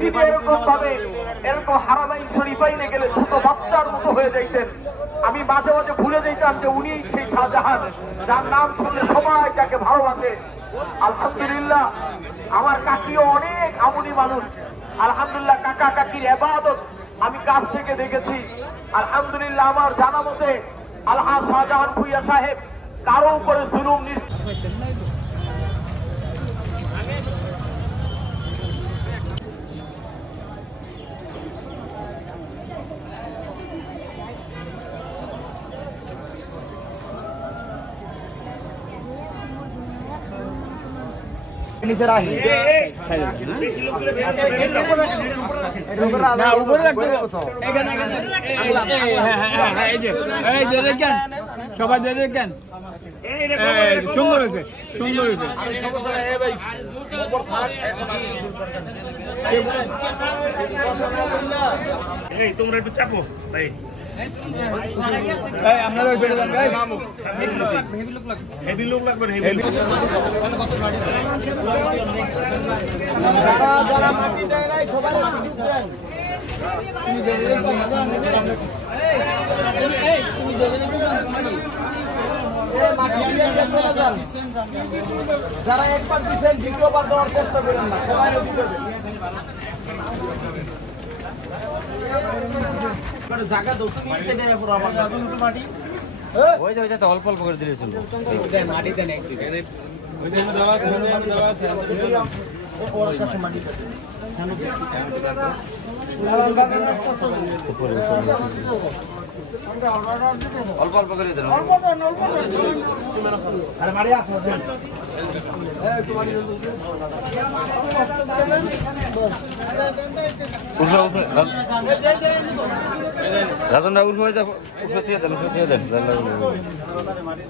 তিনি এরকম ভাবে এরকম হারামাইন শরীফাইনে গেলে ছোট বাচ্চার মতো হয়ে যাইতেন। আমি মাঝে মাঝে ভুলে যেতাম যে উনি সেই শাহজাহান যার নাম শুনলে সবাই তাকে ভালোবাসে। আলহামদুলিল্লাহ আমার কাকিও অনেক আমনি মানুষ। আলহামদুলিল্লাহ কাকা কাকির ইবাদত আমি কাছ থেকে দেখেছি। আলহামদুলিল্লাহ আমার জানা মতে আলহাজ শাহজাহান ভুইয়া সাহেব কারো উপরে জুলুম নিচে রাখি সবাই দেখেন সুন্দর হয়েছে সুন্দর হয়েছে। তোমরা একটু চাপো ভাই আপনারা হেভি লোক লাগবে যারা মাটি দেয় নাই সবাই যারা একবার দিচ্ছেন দ্বিতীয়বার দেওয়ার চেষ্টা করেন না, সবাই জায়গা মাটি অল্প অল্প করে দিলে মাটিতে নেই অল্প অল্প করে দেন। আরে মারি আসছে রাজন রাহুল হয়ে যাবো দেন মাটি